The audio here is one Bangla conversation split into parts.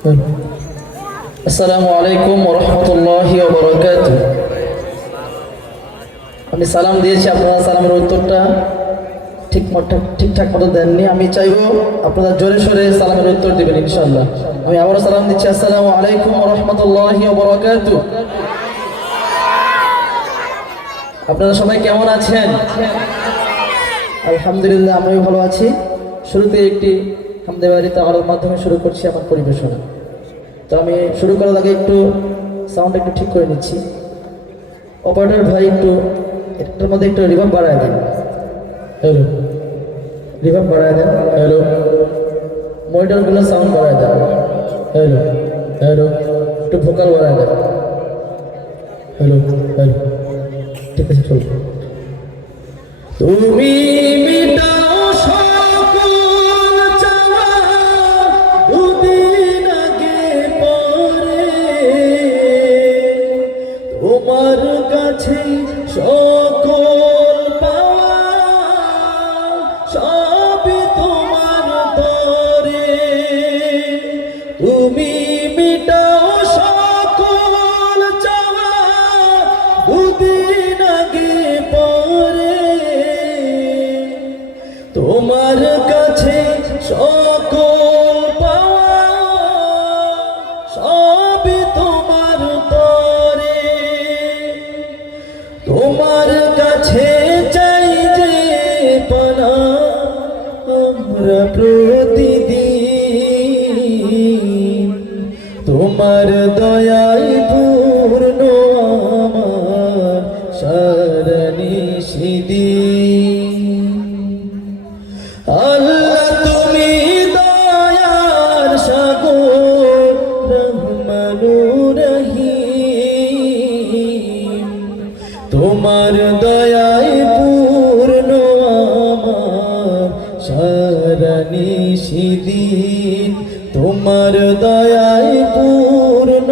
আসসালামু আলাইকুম ওয়া রাহমাতুল্লাহি ওয়া বারাকাতুহু। আমি সালাম দিয়েছি, আপনারা সালামের উত্তরটা ঠিকঠাক মতো দেননি। আমি চাইবো আপনারা জোরে সোরে সালামের উত্তর দিবেন ইনশাআল্লাহ। আমি আবারও সালাম দিচ্ছি, আসসালামু আলাইকুম ওয়া রাহমাতুল্লাহি ওয়া বারাকাতুহু। আপনারা সবাই কেমন আছেন? আলহামদুলিল্লাহ, আমিও ভালো আছি। শুরুতে একটি হামদে বাড়ি তাআলার মাধ্যমে শুরু করছি আমার পরিবেশনা। তো আমি শুরু করার আগে একটু সাউন্ড একটু ঠিক করে নিচ্ছি। অপারেটর ভাই একটার মধ্যে একটু রিভার্ব বাড়ায় দেন। হ্যালো, রিভার্ব বাড়ায় দেন। হ্যালো, মনিটরগুলো সাউন্ড বাড়ায় দেন। হ্যালো হ্যালো, একটু ভোকাল বাড়ায় দেন। হ্যালো হ্যালো, ঠিক আছে চলো। তুমি মিটাও সকল চাওয়া দুদিন আগে পরে, তোমার কাছে সকল পাওয়া সবই তোমার তরে। তুমি মিটাও সকল চাওয়া দুদিন আগে পরে, তোমার কাছে সকল পাওয়া সবই তোমার তরে। তোমার কাছে চাই যে পানা আমরা প্রতিদিন, তোমার দয়ায় পূর্ণ আমার সারা নিশিদিন। আল্লাহ তুমি দয়ার সাগর, রহমানুর রহিম, তোমার দয়ায় পূর্ণ আমার সারা নিশিদিন। তোমার দয়ায় পূর্ণ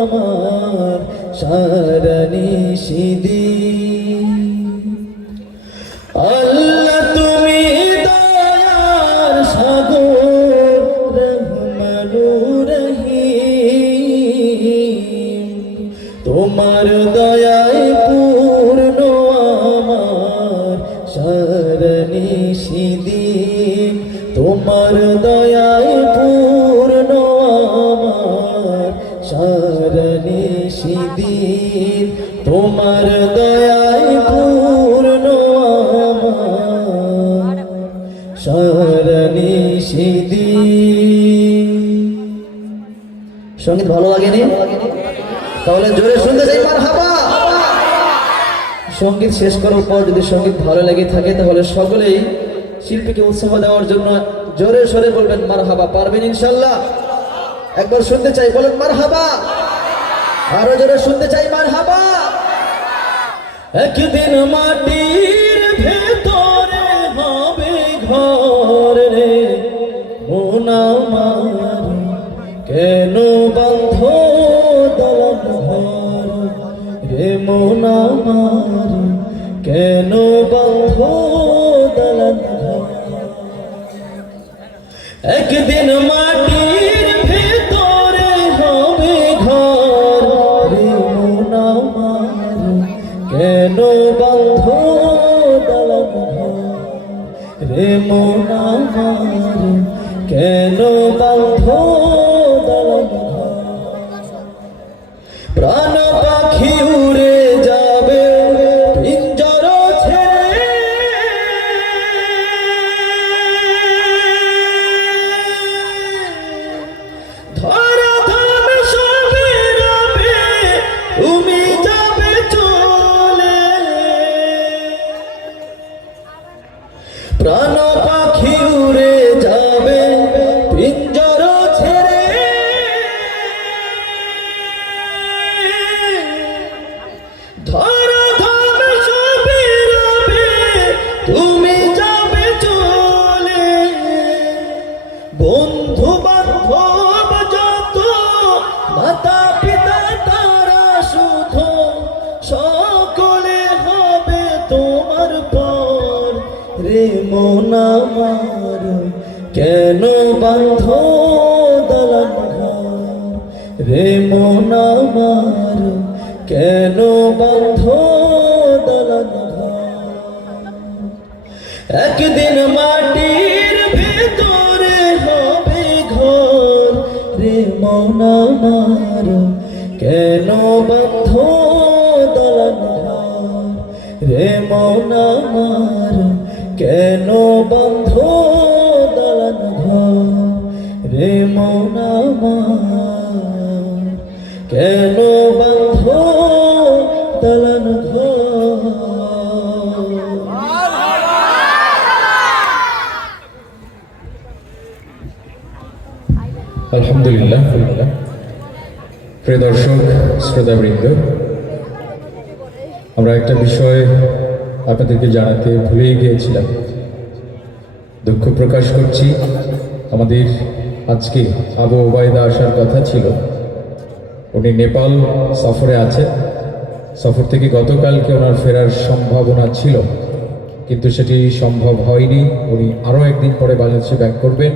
আমার সারা নিশিদিন। আল্লাহ তুমি দয়ার সাগর, রহমানুর রহিম, তোমার দয়ায় পূর্ণ আমার সারা নিশিদিন। তোমার দয়ায় পূর্ণ আমার সারা নিশিদিন। তোমার দয়ায় পূর্ণ আমার সারা নিশিদিন। সঙ্গীত ভালো লাগেনি? তাহলে জোরে শুনতে চাই মারহাবা। সঙ্গীত শেষ করার পর যদি সঙ্গীত ভালো লেগে থাকে তাহলে সকলেই শিল্পীকে উৎসাহ দেওয়ার জন্য জোরে সোরে বলবেন মারহাবা। পারবেন ইনশাআল্লাহ? একবার শুনতে চাই, বলেন মারহাবা। আরো জোরে শুনতে চাই মারহাবা। একদিন মাটির ভেতরে হবে ঘর রে মন আমার, কেন বন্ধ দলান ঘর রে মন আমার, কেন বন্ধ দলান ঘর। একদিন মাটির ভেতরে হবে ঘর রে মন আমার, কেন বন্ধ দলান ঘর রে মন আমার, কেন বন্ধ দলান ঘর। প্রাণ পাখি উড়ে যাবে পিঞ্জর ছেড়ে, ধরা ধাম সবে রবে তুমি যাবে চলে। প্রাণ পাখি উড়ে যাবে পিঞ্জর ছেড়ে, ধরা ধাম সবে রবে তুমি যাবে চলে। বন্ধু বান্ধব যত মাতা পিতা তারা শুধু সকলে হবে তোমার পর রে মন আমার, কেন বাঁধো দলান ঘর রে মন আমার কেন বন্ধ দলন একদিন মাটির ভেতরে হবে ঘর রে মন আমার কেন বন্ধ দলন রে মন আমার কেন বন্ধ দলন রে মন আমার কেন বন্ধ দলন আলহামদুলিল্লাহ। প্রিয় দর্শক শ্রোতাবৃন্দ, আমরা একটা বিষয় আপনাদেরকে জানাতে ভুলেই গিয়েছিলাম। দুঃখ প্রকাশ করছি, আমাদের আজকে আবু ওবায়দা আসার কথা ছিল। উনি নেপাল সফরে আছেন। সফর থেকে গতকালকে ওনার ফেরার সম্ভাবনা ছিল, কিন্তু সেটি সম্ভব হয়নি। উনি আরও একদিন পরে বাংলাদেশে ব্যাক করবেন,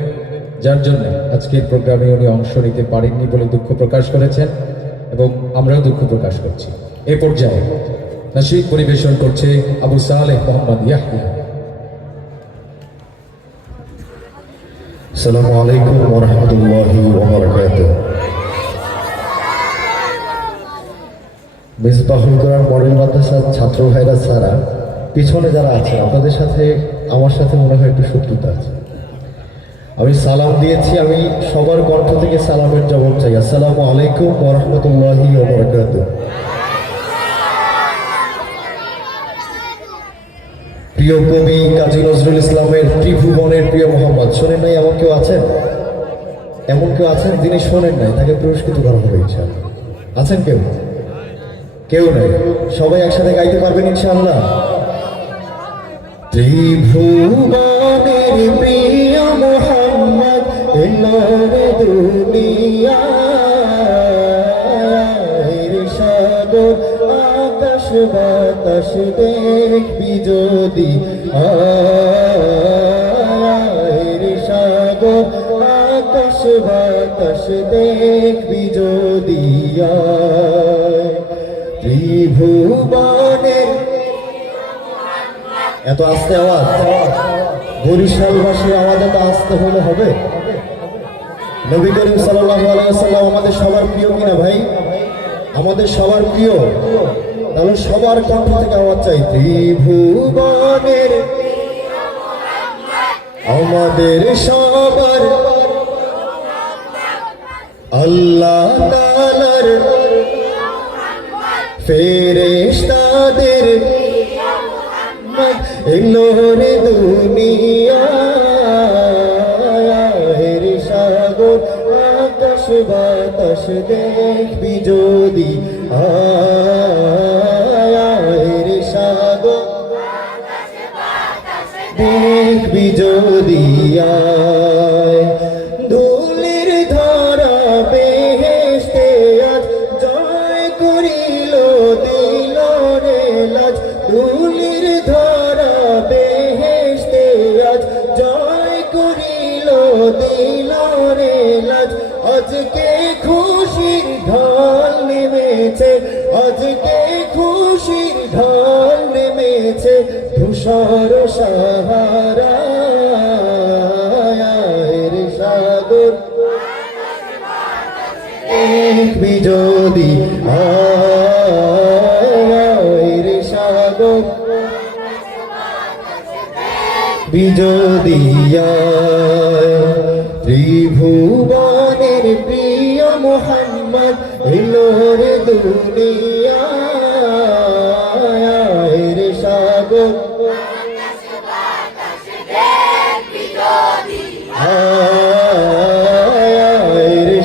যার জন্য আজকের প্রোগ্রামে উনি অংশ নিতে পারেননি বলে দুঃখ প্রকাশ করেছেন এবং আমরাও দুঃখ প্রকাশ করছি। এ পর্যায়ে নাশিদ পরিবেশন করছে আবু সালেহ মোহাম্মদ ইয়াহিয়া। আসসালামু আলাইকুম ওয়া রাহমাতুল্লাহি ওয়া বারাকাতুহু। মিসবাহুল কোরআন মডেল মাদ্রাসার ছাত্র ভাইরা ছাড়া পিছনে যারা আছে আপনাদের সাথে আমার সাথে মনে হয় একটু শত্রুতা আছে। আমি সালাম দিয়েছি, আমি সবার কণ্ঠ থেকে সালামের জবাব চাই। আসসালামু আলাইকুম ওয়া রাহমাতুল্লাহি ওয়া বারাকাতুহু। প্রিয় কবি কাজী নজরুল ইসলামের ত্রিভুবনের প্রিয় মোহাম্মদ, শোনেন নাই? এমন কেউ আছেন? এমন কেউ আছেন যিনি শোনেন নাই? তাকে পুরস্কৃত করা হবে ইনশাআল্লাহ। আছেন কেউ? কেউ নেই। সবাই একসাথে গাইতে পারবেন ইনশাআল্লাহ। ত্রিভুবনের প্রিয় মোহাম্মদ এলো রে দুনিয়ায়, সাগর আকাশ বাতাস দেখবি যদি সাগর আকাশ বাতাস দেখবি যদি ত্রিভুবনের এত আস্তে আওয়াজ, বরিশালবাসীর আওয়াজ এত আস্তে হলে হবে? নবী করিম সাল্লাল্লাহু আলাইহি ওয়াসাল্লাম আমাদের সবার প্রিয় কিনা ভাই? আমাদের সবার প্রিয়। তাহলে সবার কণ্ঠ থেকে আওয়াজ চাই, ত্রিভুবনের আমাদের সবার আল্লাহ তাআলার ফেরেশতাদের এলো রে দুনিয়ায়, সাগর আকাশ বাতাস দেখবি যদি সাগর দেখবি যদি ধুলির ধরা বেহেশতে আজ জয় করিল দিল রে লাজ, ধুলির ধরা বেহেশতে আজ জয় করিল দিল রে লাজ। আজকে খুশির ঢল নেমেছে, আজকে খুশির ঢল নেমেছে ধূসর সাহারা সাগর দেখবি যদি সাগর বিজদিয়া। ত্রিভুবনের প্রিয় মোহাম্মদ এলো রে দুনিয়ায়, সাগর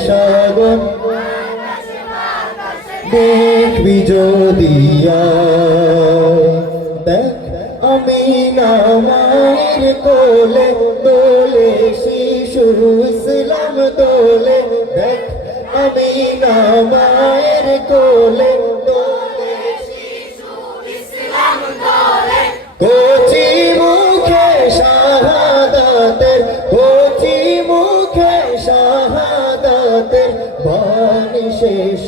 সাগর দেখবি যদি দেখ আমি না মায়ের কোলে দোলে শিশু ইসলাম দোলে, দেখ আমি না মায়ের কোলে দোলে শিশু ইসলাম দোলে, কচি মুখে শাহাদাতের, কচি মুখে শাহাদাতের বাণী পানি শেষ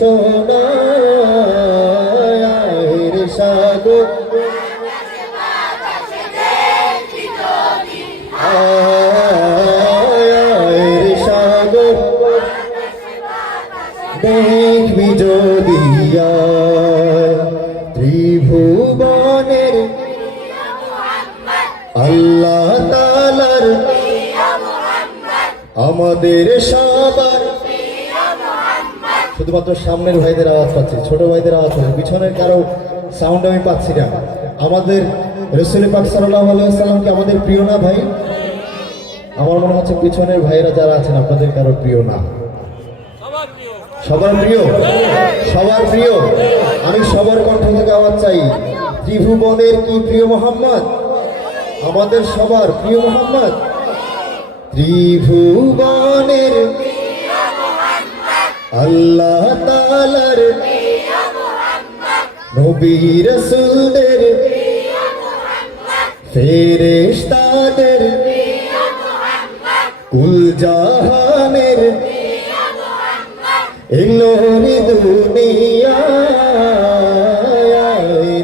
নয় রে সাগর রে সাগর দেখবি যদি ত্রিভুবনের আল্লাহ তাআলার আমাদের সবার শুধুমাত্র সামনের ভাইদের আওয়াজ পাচ্ছি, ছোট ভাইদের আওয়াজ পাচ্ছি, পিছনের কারো সাউন্ড আমি পাচ্ছি না। আমাদের রাসূল পাক সাল্লাল্লাহু আলাইহি ওয়াসাল্লামকে আমাদের প্রিয় না ভাই? আমার মনে হচ্ছে পিছনের ভাইরা যারা আছেন আপনাদের কারো প্রিয় না। সবার প্রিয়, সবার প্রিয়। আমি সবার কণ্ঠ থেকে আওয়াজ চাই, ত্রিভুবনের কি প্রিয় মোহাম্মদ? আমাদের সবার প্রিয় মোহাম্মদ। ত্রিভুবনের আল্লাহ তাআলার নবী রাসূলদের ফেরেশতাদের কুল জাহানের এলোরে দুনিয়ায়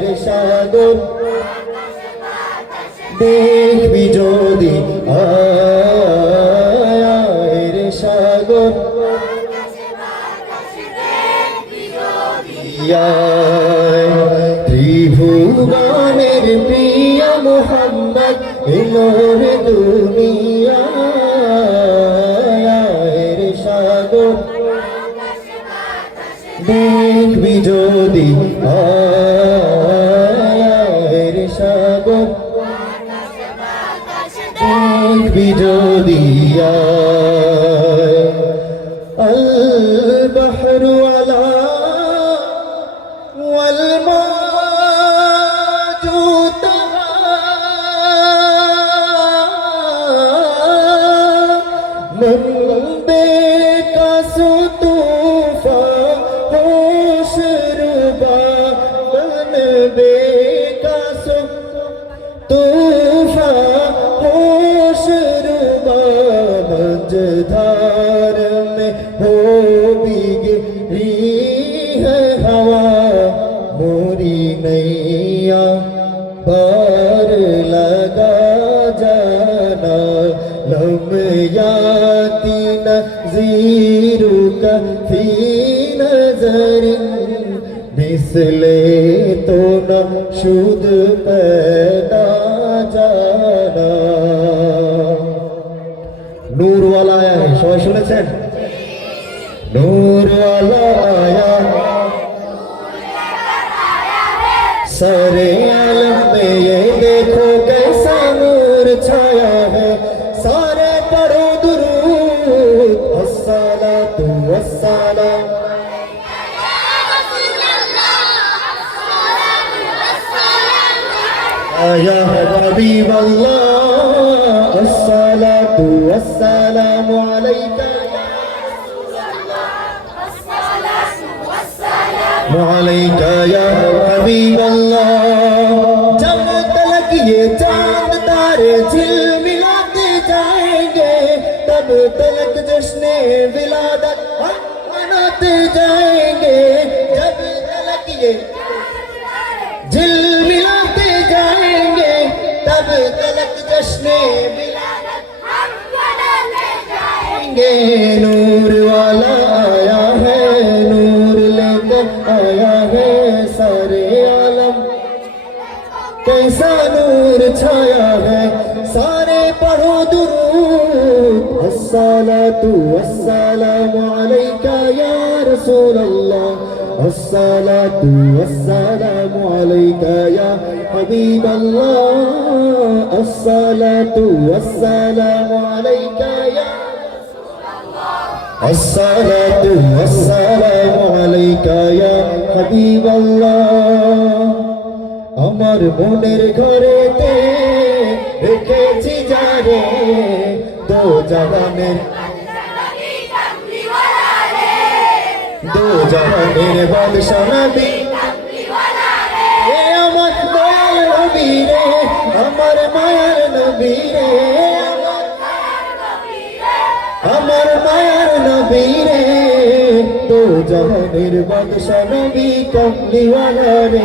রে সাগর দেখবি যদি রে সাগর ত্রিভুবনের প্রিয় মোহাম্মদ এলোরে দুনিয়ায় রে সাগর দেখবি যদি রে সাগর দেখবি যদি আল বাহরু আলা ওয়াল মাজু তাহা من बेकसो तूफान होशरुबा मन बेकसो तूफान होशरुबा मझधार में हो बिगड़ी है हवा मोरी नैया पार लगा जाना लम याती नज़ीरुका फी नज़रिन मिसले तो न शुद पैदा जाना। नूर वाला आया है, সবাই শুনেছেন? नूर वाला आया सारे आलम में ये देखो कैसा नूर छाया है। सारे पढ़ो दुरूद अस्सलातु वस्सलाम या हबीब अल्लाह अस्सलातु वस्सलाम अलैका अलैका या हबीब अल्लाह। जब तलक ये चांद तारे झिलमिलाते जाएंगे तब तलक जश्ने विलादत हम मनाते जाएंगे। जब तलक ये झिलमिलाते जाएंगे तब तलक जश्ने विलादत हम मनाते जाएंगे। नूर वाला आया है, नूर लेकर आया है सारे आलम कैसा नूर छाया है। सारे पढ़ो दुरूद अस्सलातु वस्सलामु अलैका या रसूल अल्लाह अस्सलातु वस्सलामु अलैका या हबीब अल्लाह अस्सलातु वस्सलामु अलैका या अस्सलातु वस्सलामु अलैका या हबीब अल्लाह। আমার মনের ঘরেতে রেখেছি যারে দো জাহানের বাদশা নবী এ আমার দয়াল নবী রে আমার মায়ার নবী রে আমার মায়ার নবী রে দো জাহানের বাদশা নবী কমলিওয়ালা রে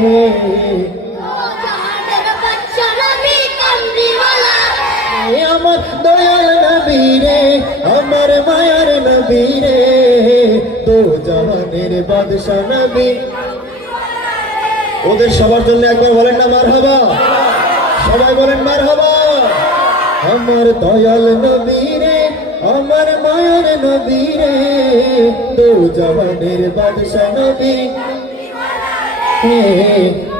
আমার দয়াল নবী রে আমার মায়ার নবী রে দো জাহানের বাদশা নবী ওদের সবার জন্য একবার বলেন না মারহাবা সবাই বলেন মারহাবা আমার দয়াল নবী রে আমার মায়ার নবী রে দো জাহানের বাদশা নবী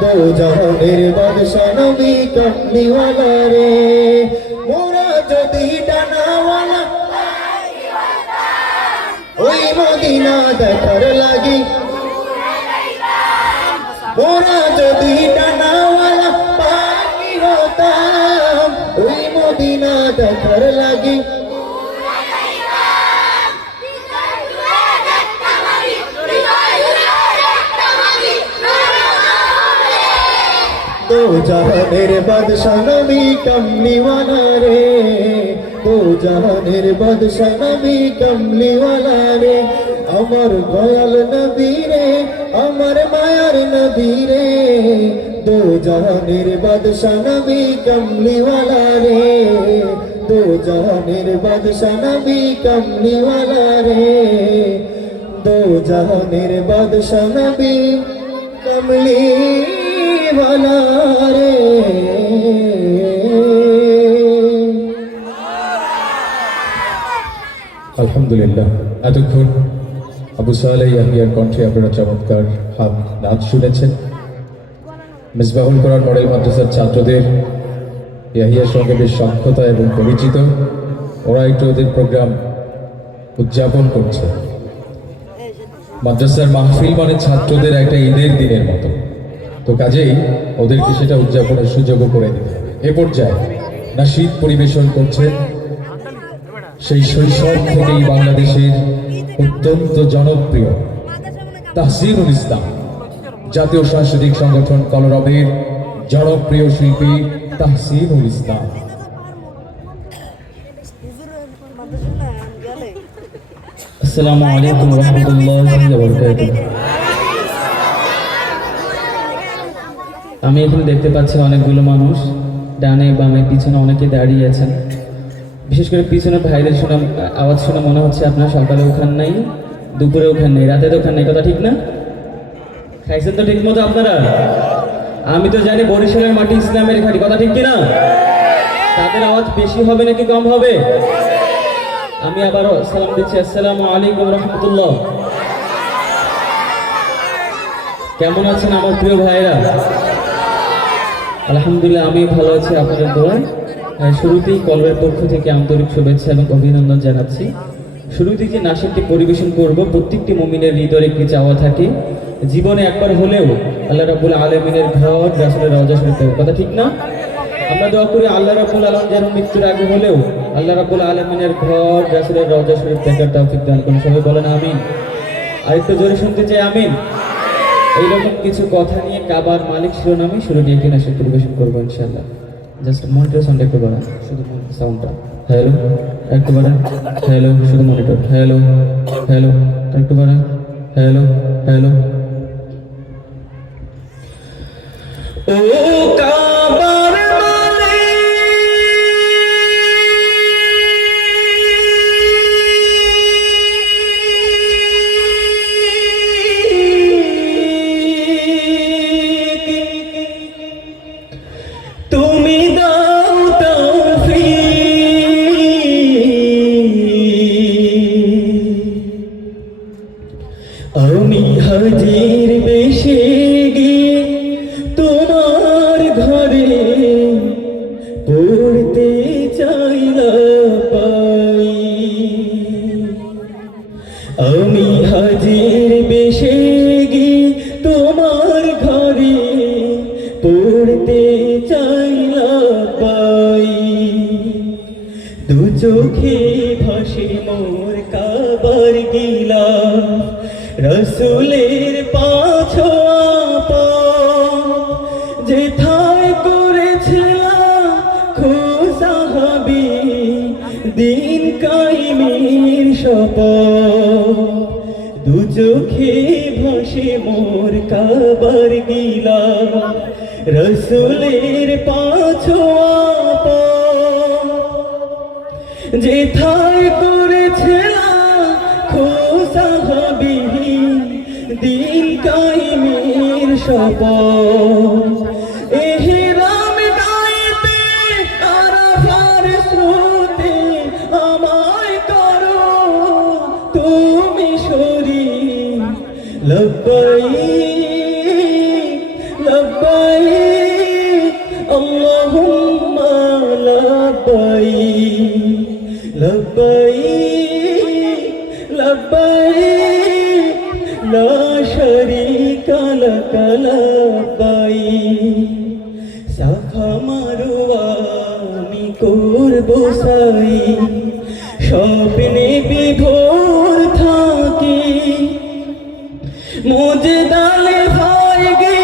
দো জাহানের বাদশা নবী কমলিওয়ালা রে মোরা যদি ডানাওয়ালা ওই মদিনা দেখার লাগি মোরা যদি ডানাওয়ালা পাখি হতাম ওই মদিনা দেখার লাগি दो जहानेर बादशाह नबी कमलीवाला रे दो जहानेर बादशाह नबी कमलीवाला रे अमर दयाल नबी रे अमर मायार नबी रे दो जहानेर बादशाह नबी कमलीवाला रे दो जहानेर बादशाह नबी कमलीवाला रे दो जहानेर बादशाह नबी कमली वाला रे আলহামদুলিল্লাহ এতক্ষণ আবু সালেহ ইয়াহিয়ার কণ্ঠে আপনারা চমৎকার হাম নাচ শুনেছেন মিসবাহুল কোরআন মডেল মাদ্রাসার ছাত্রদের ইয়াহিয়ার সঙ্গে বেশ সখ্যতা এবং পরিচিত ওরা একটু ওদের প্রোগ্রাম উদযাপন করছে মাদ্রাসার মাহফিল মানে ছাত্রদের একটা ঈদের দিনের মতো তো কাজেই ওদেরকে সেটা উদযাপনের সুযোগও করে দিতে হবে এ পর্যায়ে নাশিদ পরিবেশন করছেন সেই শৈশব থেকেই বাংলাদেশের অত্যন্ত জনপ্রিয় তাহসিনুল ইসলাম জাতীয় সাংস্কৃতিক সংগঠন কলরবের জনপ্রিয় শিল্পী তাহসিনুল ইসলাম। আসসালামু আলাইকুম ওয়া রাহমাতুল্লাহি ওয়া বারাকাতুহু। আমি এখানে দেখতে পাচ্ছি অনেকগুলো মানুষ ডানে বামে পিছনে অনেকে দাঁড়িয়ে আছেন। বিশেষ করে পিছনে ভাইদের শুনে আওয়াজ শুনে মনে হচ্ছে আপনারা সকালে ওখান নাই, দুপুরে ওখান নেই, রাতে তো ওখান নেই, কথা ঠিক না? খাইছেন তো ঠিক মতো আপনারা? আমি তো জানি বরিশালের মাটি ইসলামের ঘাঁটি, কথা ঠিক কিনা? তাদের আওয়াজ বেশি হবে নাকি কম হবে? আমি আবারও সালাম দিচ্ছি, আসসালামু আলাইকুম রহমতুল্লাহ। কেমন আছেন আমার প্রিয় ভাইরা? আলহামদুলিল্লাহ আমি ভালো আছি আপনাদের দোয়ায়। শুরুতেই কলবের পক্ষ থেকে আন্তরিক শুভেচ্ছা এবং অভিনন্দন জানাচ্ছি। শুরুতেই যে নাশিদটি পরিবেশন করব, প্রত্যেকটি মুমিনের হৃদয়ে একটি চাওয়া থাকে, জীবনে একবার হলেও আল্লাহ রাব্বুল আলামিনের ঘর রাসূলের রওজা শরীফে, কথা ঠিক না? আমরা দোয়া করি আল্লাহ রাব্বুল আলামিন যেন মৃত্যুর আগে হলেও আল্লাহ রাব্বুল আলামিনের ঘর রাসূলের রওজা শরীফ দেখার তৌফিক দান করুন। সবাই বলেন আমিন। আর একটু জোরে শুনতে চাই আমিন। এইরকম কিছু কথা নিয়ে কাবার মালিক শিরোনামে শুরুটি একটি নাশিদ পরিবেশন করবো ইনশাআল্লাহ। জাস্ট মনিটর সাউন্ড একটু বাড়ান, শুধু সাউন্ডটা। হ্যালো একটু বাড়ান, হ্যালো শুধু মনিটর, হ্যালো হ্যালো একটু বাড়ান, হ্যালো হ্যালো। ও কাবার তুমি দাও তৌফিক, আমি হাজির বেশে গিয়ে তোমার ঘরে পড়তে চাইলা পাই। আমি হাজির বেশে গিয়ে তোমার ঘরে পড়তে চাইলা পাই। দু চোখে ভাসে মোর কাবার গিলা, রসুলের পাছোয়া যেথায় করেছিলাম খুসাহাবি দিন কায়েমের শপথ। দু চোখে ভাসে মোর কাবার গিলা রসুলের পাছোয়া যেথায় করেছিলাম খোসাহাবি দিন কায়েমের শপথ এহরাম গাইতে আরাফার স্রোতে আমায় করো তুমি শরীক লব্বাইক লব্বাইক আল্লাহুম্মা লব্বাইক লব্বাইক লব্বাইক লা শারীকা লাক লব্বাইক সাফা মারওয়া আমি করব সাই স্বপ্নে বিভোর থাকি মুজদালে ভাই গে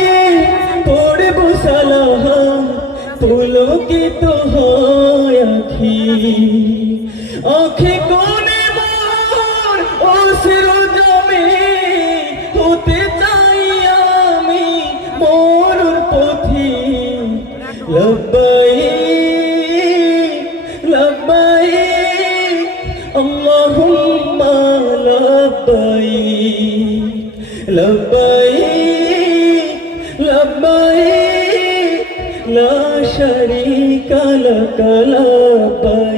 পড়ব সালাম পুলকিত হয় আখি আখি কোণে মোর অশ্রু জমে হতে চাই আমি মোর পথি লব্বাইক লব্বাইক আল্লাহুম্মা লব্বাইক লব্বাইক লব্বাইক লা শারীকা লাক লব্বাইক।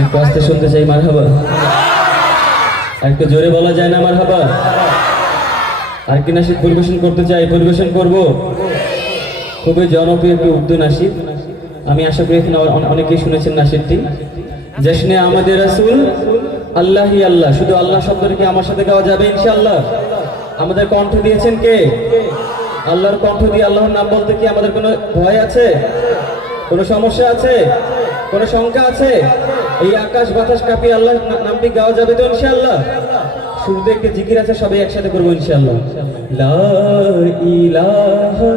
একটু আস্তে শুনতে চাই মারহাবা, একটু জোরে বলা যায় না মারহাবা? আর কি নাশিদ পরিবেশন করতে চাই, পরিবেশন করব। খুবই জনপ্রিয় একটি উর্দু নাশিদ, আমি আশা করি এখানে অনেকেই শুনেছেন নাশিদটি। জশ্নে আমাদের রাসূল আল্লাহি আল্লাহ, শুধু আল্লাহ শব্দটা কি আমার সাথে গাওয়া যাবে ইনশাআল্লাহ? আমাদের কণ্ঠ দিয়েছেন কে? আল্লাহর কণ্ঠ দিয়ে আল্লাহর নাম বলতে কি আমাদের কোনো ভয় আছে? কোনো সমস্যা আছে? কোনো শঙ্কা আছে? এই আকাশ বাতাস কাঁপিয়ে আল্লাহর নামটি গাওয়া যাবে তো ইনশাআল্লাহ? শুরুতে একটি জিকির আছে, সবাই একসাথে করবো ইনশাআল্লাহ। লা ইলাহা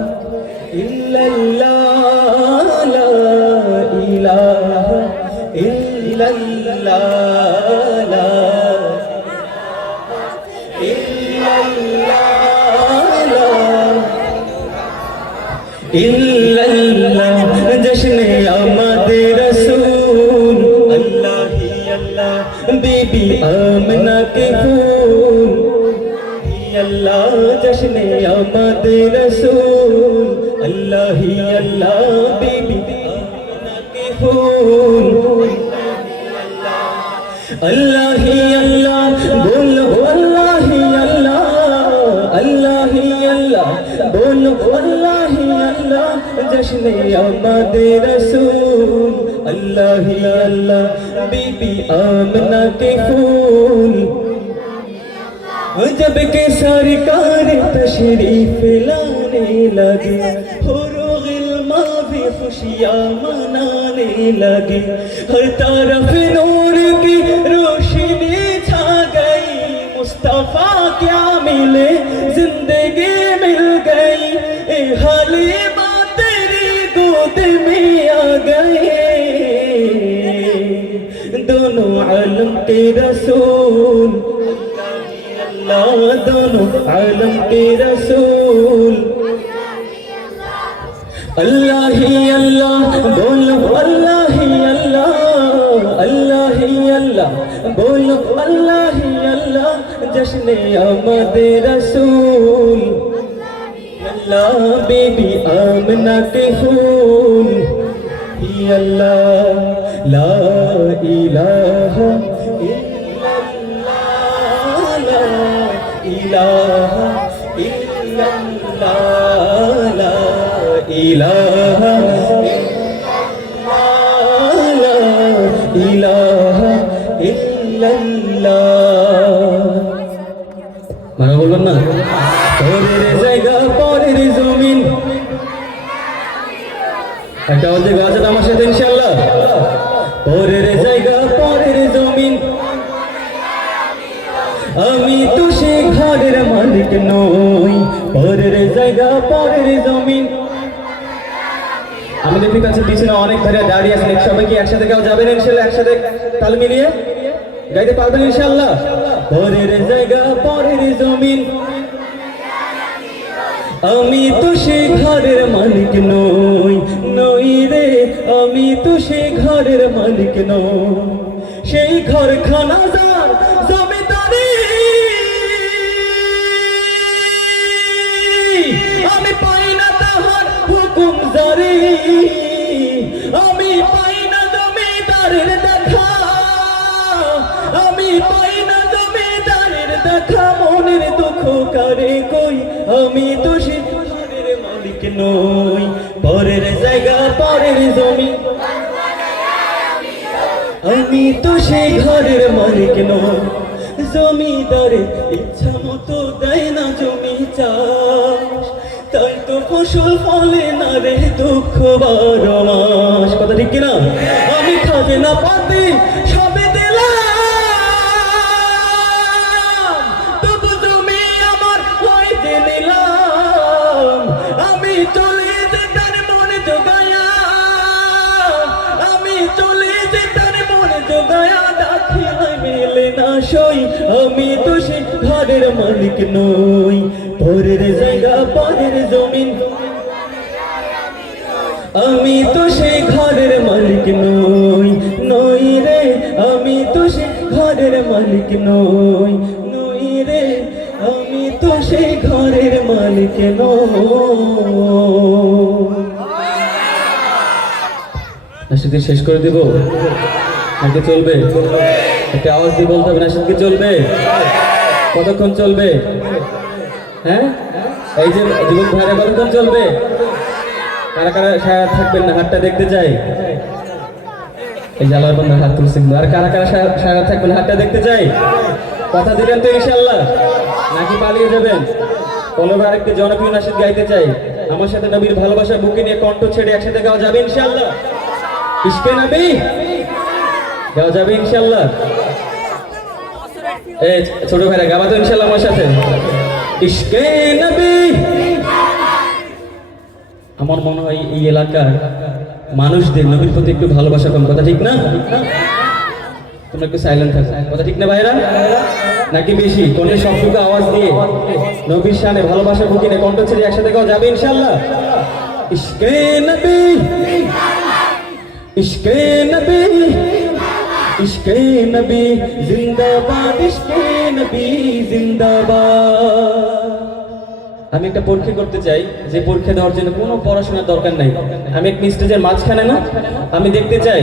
ইল্লাল্লাহ, লা ইলাহা ইল্লাল্লাহ, লা ইল্লাল্লাহ। জশ্নে আমাদের রাসূল আল্লাহি আল্লাহ, বিবি আমিনা কে ফুল আল্লাহ। জশ্নে আমাদের রাসূল আল্লাহি আল্লাহ, বিবি আমিনা কে ফুল আল্লাহি আল্লাহ। বলো আল্লাহি আল্লাহ, আল্লাহি আল্লাহ, বলো আল্লাহি আল্লাহ। জশ্নে আমাদের রাসূল আল্লাহি আল্লাহ, বিবি আমিনা কে ফুল। जब के सरकार तशरीफ लाने लगे, हुरूगिल्मा भी खुशियाँ मनाने लगे। हर तरफ नूर की रोशनी छा गई, मुस्तफा क्या मिले जिंदगी मिल गई। ए हलीमा तेरी गोद में आ गए, दोनों आलम के रसूल दोनों आलम के रसूल। अल्लाह ही अल्लाह, बोलो अल्लाह ही अल्लाह, अल्लाह ही अल्लाह, बोलो अल्लाह ही अल्लाह। जश्ने आमद रसूल अल्लाह, बीबी आमिना के फूल ही अल्लाह। ला इलाहा इलाहा इल्लल्लाह, ला इलाहा इल्लल्लाह, ला इलाहा इल्लल्लाह। মারা বলবেন না? পরের জায়গা পরের জমিন, একটা আওয়াজে গাওয়া যাবে আমার সাথে ইনশাআল্লাহ? পরের জায়গা পরের জমিন, আমি তো সে ঘরের মালিক নই। পরের জায়গা পরের জমিন, আমি দেখতে পাচ্ছি পিছনে অনেক ভাইরা দাঁড়িয়ে আছেন, সবাই কি একসাথে কেউ যাবেন ইনশাল্লাহ? একসাথে তাল মিলিয়ে গাইতে পারবেন ইনশাল্লাহ? পরের জায়গা পরের জমিন, আমি তো সে ঘরের মালিক নই, নই রে, আমি তো সে ঘরের মালিক নই। সেই ঘরখানা যার জমিদারি, আমি পাই না তাহার হুকুম জারি, আমি পাই না জমিদারের দেখা, আমি পাই না জমিদারের দেখা। মনের দুঃখ কারে কই, আমি তো সে ঘরের মালিক নই। পরের জায়গা পরের জমি, আমি তো সেই ঘরের মালিক নই। জমিদারে ইচ্ছা মতো দেয় না জমি চাষ, তাই তো ফসল ফলে না রে, দুঃখ 12 মাস। কথা ঠিক কিনা? আমি খাবে না পাতে সবে দিলাম, তবু জমি আমার হইতে নিলাম। আমি চলে যেতার মনে জোগায়া, আমি চলে যেতার মনে জোগায়া, ডাকিয়ায় মেলে না সই, আমি তো সে ঘরের মালিক নই। পরের জায়গা পরের জমিন, আমি তো সেই ঘরের মালিক নই, নই রে, আমি তো সে ঘরের মালিক নই, নই রে, আমি তো সেই ঘরের মালিক নই। নাশিদ শেষ করে দিব নাকি চলবে? একটা আওয়াজ দিয়ে বলতে হবে, নাশিদ কি চলবে? কতক্ষণ চলবে? হ্যাঁ, এই যে যুবক ভাইরা কতক্ষণ চলবে? কারা কারা সারা থাকবেন না হাতটা দেখতে চাই। এই যে আল্লাহর বান্দা হাত তুলছেন, আর কারা কারা সারা থাকবেন হাতটা দেখতে চাই। কথা দিলেন তো ইনশাআল্লাহ, নাকি পালিয়ে যাবেন? কলবে আরেকটি জনপ্রিয় নাশিদ গাইতে চাই। আমার সাথে নবীর ভালোবাসা বুকে নিয়ে কণ্ঠ ছেড়ে একসাথে গাওয়া যাবে ইনশাআল্লাহ? ইশকে নবী গাওয়া যাবে ইনশাআল্লাহ? এই ছোট ভাইরা গাবা তো ইনশাআল্লাহ আমার সাথে? ইশকে নবী। আমার মনে হয় এই এলাকার মানুষদের নবীর প্রতি একটু ভালোবাসা কম। কথা ঠিক না? তোমরা একটু সাইলেন্ট থাকো। কথা ঠিক না ভাইরা? নাকি বেশি? কোনের সবটুকু আওয়াজ দিয়ে নবীর শানে ভালোবাসা বুকে নিয়ে কণ্ঠ ছেড়ে একসাথে গাওয়া যাবে ইনশাআল্লাহ? ইশকে নবী, ইশকে নবী, ইশকে নবী জিন্দাবাদ, ইশকে নবী জিন্দাবাদ। আমি একটা পরীক্ষা করতে চাই, যে পরীক্ষা দেওয়ার জন্য কোনো পড়াশোনার দরকার নাই। আমি এক স্টেজের মাঝখানে না, আমি দেখতে চাই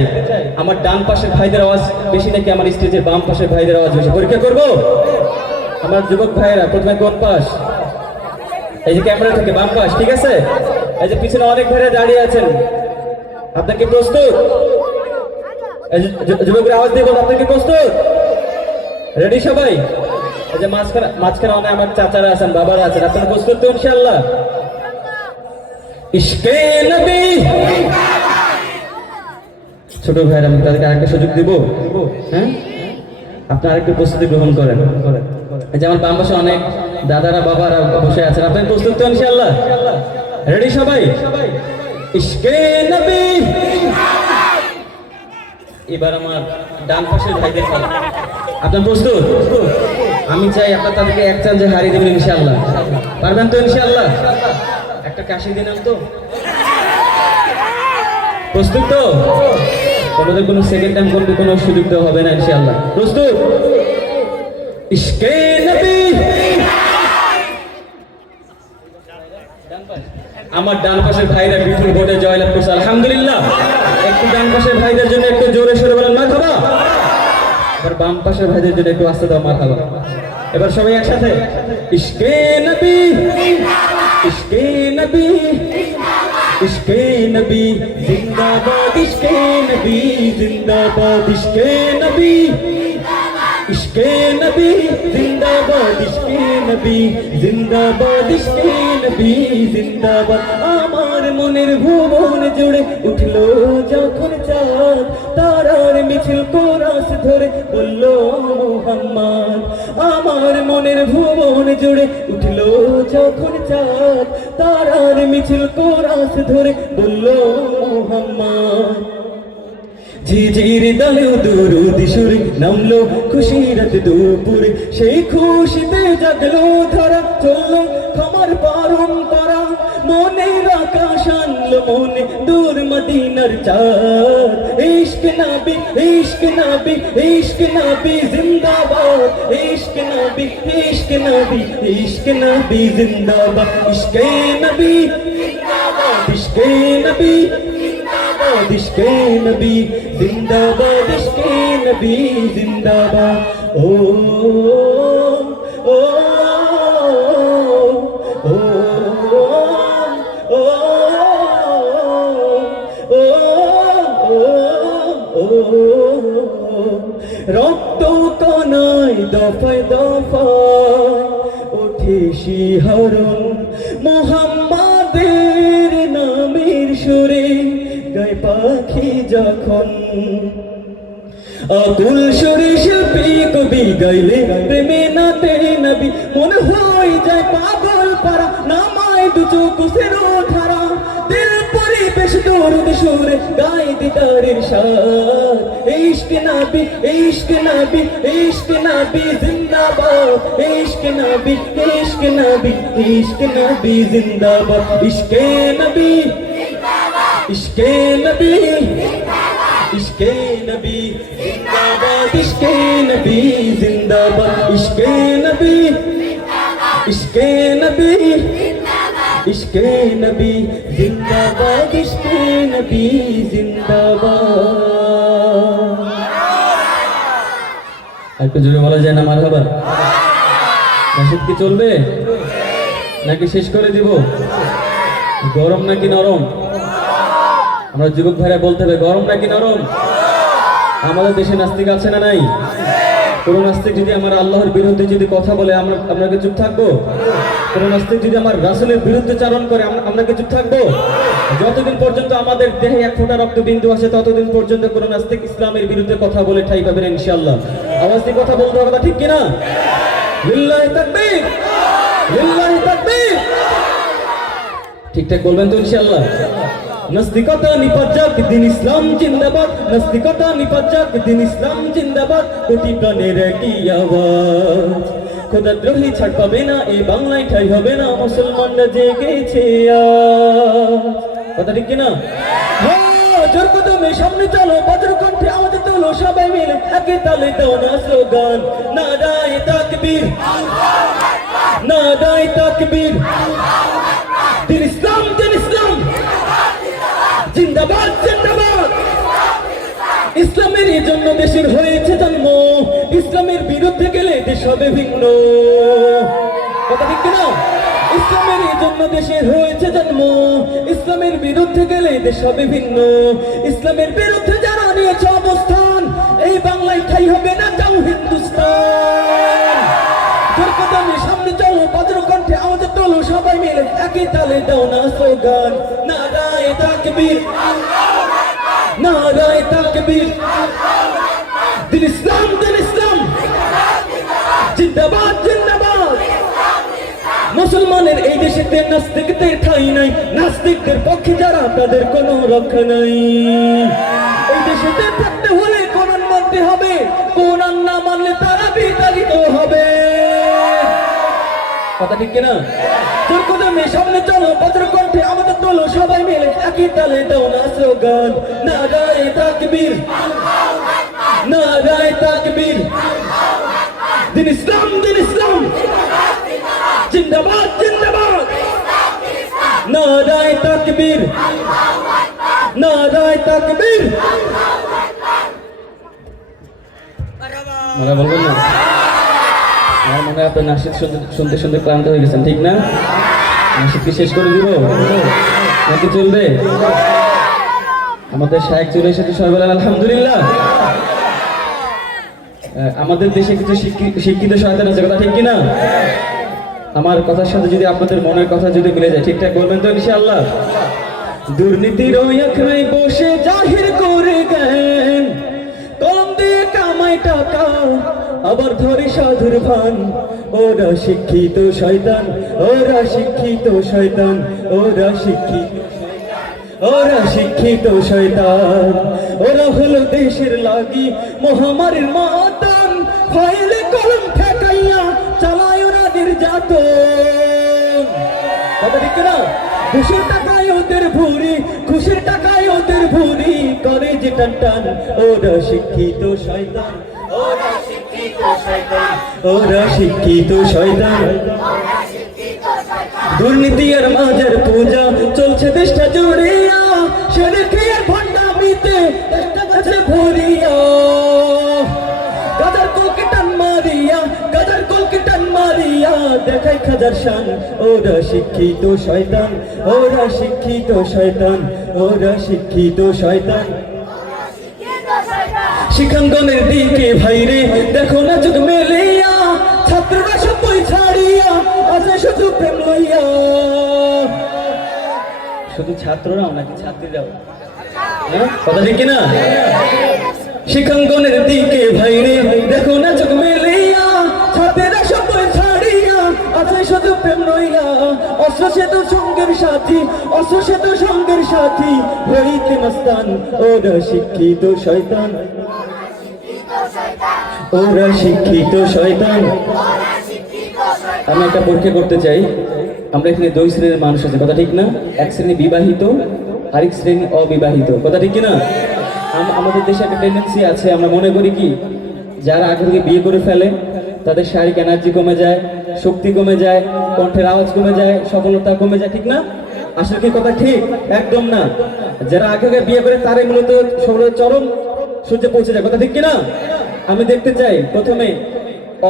আমার ডান পাশের ভাইদের আওয়াজ বেশি নাকি আমার স্টেজের বাম পাশের ভাইদের আওয়াজ বেশি। পরীক্ষা করব? আমার যুবক ভাইয়েরা প্রথমে কোন পাশ? এই যে ক্যামেরা থেকে বাম পাশ, ঠিক আছে? এই যে পিছনে অনেক ভাইরা দাঁড়িয়ে আছেন, আপনার কি প্রস্তুত? এই যে যুবকের আওয়াজ দিয়ে বলুন, আপনার কি প্রস্তুত? রেডি সবাই? এই যে মাঝখানে অনেক আমার চাচারা আছেন, বাবারা আছেন, আপনারা প্রস্তুত তো ইনশাআল্লাহ? ইশকে নবী। ছোট ভাইরা আমি তাদেরকে আরেকটা সুযোগ দিব, হ্যাঁ? আপনারা আরেকটু প্রস্তুতি গ্রহণ করেন। এই যে আমার বাম পাশে অনেক দাদারা বাবারা বসে আছেন, আপনারা প্রস্তুত তো ইনশাআল্লাহ? রেডি সবাই? ইশকে নবী। এবার আমার ডান পাশের ভাইদের পালা, আপনার প্রস্তুত? আমি চাই আপনার তাদেরকে এক চান্সে হারিয়ে দেবেন ইনশাআল্লাহ। পারবেন তো ইনশাআল্লাহ? একটা কাশি দিলাম তো, প্রস্তুত তো? তোমাদের কোনো সেকেন্ড টাইম করতে কোনো সুযোগ দেওয়া হবে না ইনশাআল্লাহ। প্রস্তুত? ইশকে নবী। আমার ডান পাশের ভাইরা বিপুল ভোটে জয়লাভ করছে আলহামদুলিল্লাহ। একটু ডান পাশের ভাইদের জন্য একটু জোরে সোরে বলেন মারহাবা। এবার বাম পাশের ভাইদের জন্য একটু আস্তে দাও মারহাবা। এবার সবাই একসাথে ইশকে নবী, ইশকে নবী, ইশকে নবী জিন্দাবাদ, ইশকে নবী জিন্দাবাদ, ইশকে নবী, ইশকে নবী জিন্দাবাদ, ইশকে নবী জিন্দাবাদ, ইশকে নবী জিন্দাবাদ। আমার মনের ভুবন জুড়ে উঠলো যখন চাঁদ, তারার মিছিল মিছিল কোরাস ধরে বলল মুহাম্মদ। আমার মনের ভুবন জুড়ে উঠল যখন চাঁদ, তারার মিছিল কোরাস ধরে বলল মুহাম্মদ। ঝিঝির দালেও দুরুদ সুরে নামলো খুশিরাত দুপুরে, সেই খুশিতে জাগলো ধারা, চললো ক্ষমার পরম্পরা। মনের আকাশ আনলো মনে দূর মদিনার চাঁদ। ইশক নবী, ইশক নবী, ইশক নবী জিন্দাবাদ। ইশক নবী, ইশক নবী, ইশক নবী জিন্দাবাদ। ইশকে নবী জিন্দাবাদ, ইশকে নবী জিন্দাবাদ, ইশকে নবী জিন্দাবাদ, ইশকে নবী জিন্দাবাদ। ও ও ও রক্ত কণায় দফায় দফায় ওঠে শিহরণ, মুহাম্মাদের নামের সুরে গায় পাখি যখন। আকুল সুরে শিল্পী কবি গাইলে প্রেমে নাতে নবী, মনে হয় যায় পাগল পারা, নামায় দু চোখ সেরো ধারা। দিল পরিবেশ দরুদ সুরে গায় দিদারের সাথ। ইশক নবী, ইশক নবী, ইশক নবী জিন্দাবাদ। ইশক নবী, ইশক নবী, ইশক নবী জিন্দাবাদ। ইশকে নবী জিন্দাবাদ, ইশকে নবী ইশকে নবী জিন্দাবাদ, ইশকে নবী জিন্দাবাদ। ইশকে নবী ইশকে নবী ইশকে নবী জিন্দাবাদ, ইশকে নবী জিন্দাবাদ। একটু জোরে বলা যায় না মারহাবা? নাশিদ কি চলবে নাকি শেষ করে দিব? গরম নাকি নরম? আমরা যুবক ভাইরা বলতে হবে গরম নাকি নরম? আমাদের দেশে নাস্তিক আছে না নাই? কোন নাস্তিক যদি আমার আল্লাহর বিরুদ্ধে যদি কথা বলে আমরা কি চুপ থাকবো? কোন নাস্তিক যদি আমার রাসূলের বিরুদ্ধে চারণ করে আমরা কি চুপ থাকবো? যতদিন পর্যন্ত আমাদের দেহে এক ফোঁটা রক্তবিন্দু আসে ততদিন পর্যন্ত কোন নাস্তিক ইসলামের বিরুদ্ধে কথা বলে ঠাই পাবে না ইনশাআল্লাহ। আওয়াজ দিয়ে কথা বলতে হবে, ঠিক কিনা? লিল্লাহি তাকবীর, লিল্লাহি তাকবীর। ঠিকঠাক বলবেন তো ইনশাআল্লাহ? নাস্তিকতা নিপাত যাক, দিন ইসলাম জিন্দাবাদ। নাস্তিকতা নিপাত যাক, দিন ইসলাম জিন্দাবাদ। কোটি প্রাণের একই আওয়াজ, খোদাদ্রোহী ছাড় পাবে না, এই বাংলায় ঠাই হবে না, মুসলমানরা জেগেছে আজ। কথা ঠিক কিনা? জোর কদমে সামনে চলো, বজ্র কণ্ঠে আমাদের তোলো, সবাই মিলে একে তালে দাও না স্লোগান। নারায়ে তাকবীর, নারায়ে তাকবীর। দিন ইসলাম, দিন ইসলাম জিন্দাবাদ, জিন্দাবাদ। ইসলামের জন্য দেশের হয়েছে জন্ম, ইসলামের বিরুদ্ধে গেলে দেশ হবে ভিন্ন। কথা ঠিক কিনা? ইসলামের জন্য দেশের হয়েছে জন্ম, ইসলামের বিরুদ্ধে গেলে দেশ হবে ভিন্ন। ইসলামের বিরুদ্ধে যারা নিয়েছে অবস্থান, এই বাংলায় ঠাই হবে না, যাও হিন্দুস্তান। জোর কদমে সামনে চলো, বজ্র কণ্ঠে আমাদের তোলো, সবাই মিলে একই তালে দাও না স্লোগান। নারায়ে তাকবীর, নারায়ে তাকবীর। দিন ইসলাম, দিন ইসলাম জিন্দাবাদ, জিন্দাবাদ। মুসলমানের এই দেশেতে নাস্তিকদের ঠাই নাই, নাস্তিকদের পক্ষে যারা তাদের কোনো রক্ষা নাই। এই দেশেতে থাকতে হলে কোরআন মানতে হবে, কোরআন না মানলে তারা বিতাড়িত হবে। কথা ঠিক কিনা? জোর কদমে সামনে চলো, বজ্র কণ্ঠে আমাদের তোলো, সবাই মিলে একই তালে দাও না স্লোগান। নারায়ে তাকবীর, নারায়ে তাকবীর। দিন ইসলাম, দিন ইসলাম জিন্দাবাদ, জিন্দাবাদ। নারায়ে তাকবীর, নারায়ে তাকবীর। মারা বলবেন না? আমার মনে হয় আপনার নাশিদ শুনতে শুনতে ক্লান্ত হয়ে গেছেন, ঠিক না? নাশিদ কি শেষ করে দিব নাকি চলবে? আমাদের শায়েখ চলে এসেছে, সবাই বলেন আলহামদুলিল্লাহ। আমাদের দেশে কিছু শিক্ষিত শয়তান আছে, কথা ঠিক কিনা? আমার কথার সাথে যদি আপনাদের মনের কথা যদি মিলে যায়, ঠিকঠাক বলবেন তো ইনশাআল্লাহ? দুর্নীতির ওই আখড়ায় বসে জাহির করে জ্ঞান, কলম আবার ধরে সাধুর ভান। ওরা শিক্ষিত শয়তান, ওরা শিক্ষিত শয়তান, ওরা শিক্ষিত, ওরা শিক্ষিত শয়তান। ওরা হলো দেশের লাগি মহামারীর মাতান, ফাইলে কলম ঠেকাইয়া চালায় ওরা নির্যাতন। কথা ঠিক না? খুশির টাকায় ওদের ভুরি, খুশির টাকায় ওদের ভুরি, করে যে টান টান। ওরা শিক্ষিত শয়তান, ওরা শিক্ষিত শয়তান, ওরা শিক্ষিত শয়তান। দুর্নীতি আর মাজার পূজা চলছে দেশটা জুড়িয়া, সেরে খেয়ে ভণ্ডামিতে দেশটা কাছে ভরিয়া। গাদার কলকে টান মারিয়া, গাদার কলকে টান মারিয়া, দেখাই খাজার শান। ওরা শিক্ষিত শয়তান, ওরা শিক্ষিত শয়তান, ওরা শিক্ষিত শয়তান। শিক্ষাঙ্গনের দিকে ভাইরে দেখো না চোখ মেলিয়া, ছাত্ররা সব বই ছাড়িয়া আছে শুধু প্রেম লইয়া। শুধু ছাত্ররাও নাকি ছাত্রীরাও? হ্যাঁ, কথা ঠিক না? শিক্ষাঙ্গনের দিকে ভাইরে দেখো না চোখ মেলিয়া, ছাত্ররা সব বই ছাড়িয়া আছে শুধু প্রেম লইয়া। অস্ত্র সে তো সঙ্গের সাথী, অস্ত্র সে তো সঙ্গের সাথী, হইতে মস্তান। ওরা শিক্ষিত শয়তান, ওরা শিক্ষিত শয়তান। আমি একটা পরীক্ষা করতে চাই। আমরা এখানে দুই শ্রেণীর মানুষ আছে, কথা ঠিক না? এক শ্রেণী বিবাহিত, আরেক শ্রেণী অবিবাহিত, কথা ঠিক না? আমাদের দেশে একটা টেন্ডেন্সি আছে, আমরা মনে করি কি যারা আগে থেকে বিয়ে করে ফেলে তাদের শারীরিক এনার্জি কমে যায়, শক্তি কমে যায়, কণ্ঠের আওয়াজ কমে যায়, সফলতা কমে যায়, ঠিক না? আসলে কি কথা ঠিক? একদম না। যারা আগে থেকে বিয়ে করে তারাই মূলত সফলতার চরম সূর্যে পৌঁছে যায়, কথা ঠিক কিনা? আমি দেখতে চাই প্রথমে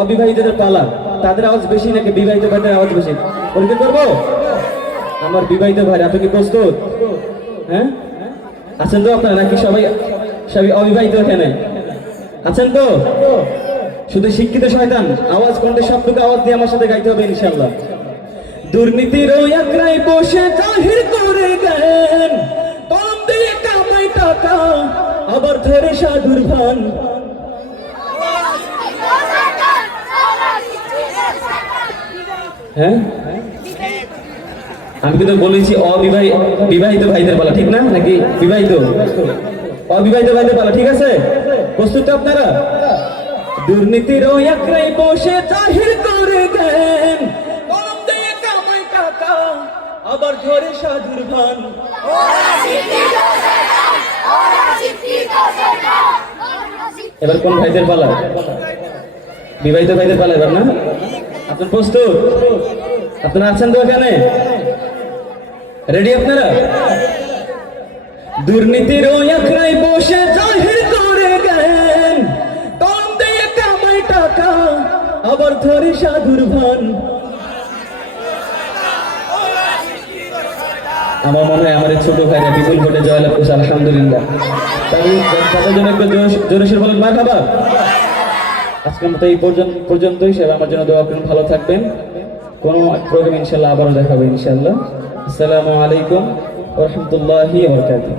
অবিবাহিতদের পালা, তাদের আওয়াজ বেশি নাকি বিবাহিত ভাইদের আওয়াজ বেশি? পরীক্ষা করবো? আমার বিবাহিত ভাই, আপনি কি প্রস্তুত? হ্যাঁ, আছেন তো আপনারা নাকি সবাই সবাই অবিবাহিত এখানে আছেন তো? শুধু শিক্ষিত শয়তান আওয়াজ কণ্ঠে সবটুকু আওয়াজ দিয়ে আমার সাথে গাইতে হবে ইনশাআল্লাহ। দুর্নীতির ওই আকড়ায় বসে জাহির করে জ্ঞান, কলম দিয়ে কামাই টাকা আবার ধরে সাধুর ভান। হ্যাঁ, আমি কিন্তু বলেছি বিবাহিত ভাইদের পালা, ঠিক না? নাকি বিবাহিত অবিবাহিত ভাইদের পালা, ঠিক আছে? প্রস্তুত আপনারা? দুর্নীতির ওই আকড়ায় বসে জাহির করে জ্ঞান, কলম দিয়ে কামাই টাকা আবার ধরে সাধুর ভান। এবার কোন ভাইদের পালা? বিবাহিত ভাইদের পালা এবার না? আপনার প্রস্তুত? আপনারা আছেন তো এখানে? রেডি আপনারা? দুর্নীতির ওই আকড়ায় বসে জাহির করে জ্ঞান, কলম দিয়ে কামাই টাকা আবার ধরে সাধুর ভান। আমার মনে হয় আমার ছোট ভাইরা বিপুল ভোটে জয়লাভ করছে, আলহামদুলিল্লাহ। তাদের জন্য একটু জোরে সোরে বলেন মারহাবা। আজকের মতো এই পর্যন্তই। সবাই আমার জন্য দোয়া করুন, ভালো থাকবেন। কোনো প্রোগ্রাম ইনশাল্লাহ আবারও দেখাবো ইনশাল্লাহ। আসসালামু আলাইকুম ওয়া রাহমাতুল্লাহি ওয়া বারাকাতুহু।